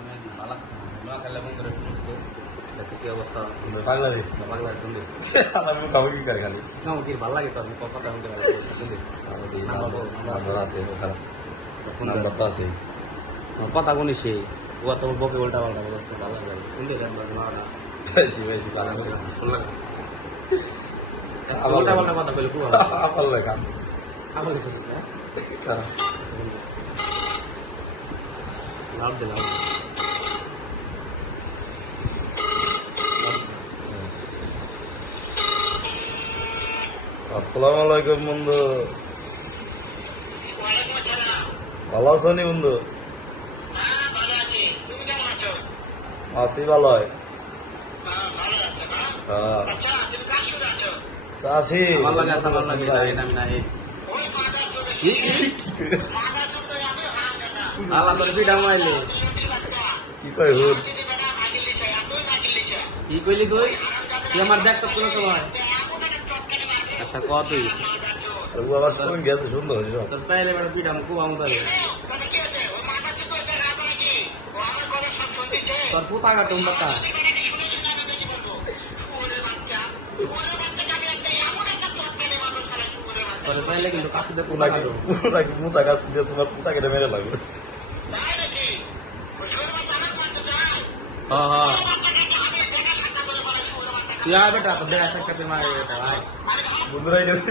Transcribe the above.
আমি ভালো না খেলে বন্ধুরা কি অবস্থা বাংলাদেশ বাংলার বন্ধু আমি খাবো কি করে খালি না কি ভালো লাগে তো আমি কথা বলতে পারি আছে খারাপ নাম্বার তো আছে কথা কোনি সেই ও তো বকে উল্টা পাল্টা বলছে ভালো লাগে কিন্তু না না বেশি বেশি ভালো শুনলাম উল্টা পাল্টা কথা বলে খুব আপল লেখা আমার কাছে খারাপ লাভ দে লাভ আসসালামু আলাইকুম বন্ধু ভালো আছো নি বন্ধু আছি ভালো আছি আমার লাগে আছে আমার লাগে নাই আমি নাই আল্লাহ তোর বিডা মাইলে কি কয় হুর কি কইলি কই তুই আমার দেখছ কোন সময় আচ্ছা ক তুই ও আবার শুনুন গেছে সুন্দর হয়েছে তোর তাইলে বড় বিডা খুব আমদারে তোর পুতা কাটুম বাতা তোর তাইলে কিন্তু কাছে দে পুতা কাটুম মুতা গাছ দিয়ে তোমার পুতা কেটে মেরে লাগবে হ্যাঁ হ্যাঁ তুই আয় বেটা তোর দেখা সাক্ষাতের মারে বেটা আয় বন্ধুরাই গেছে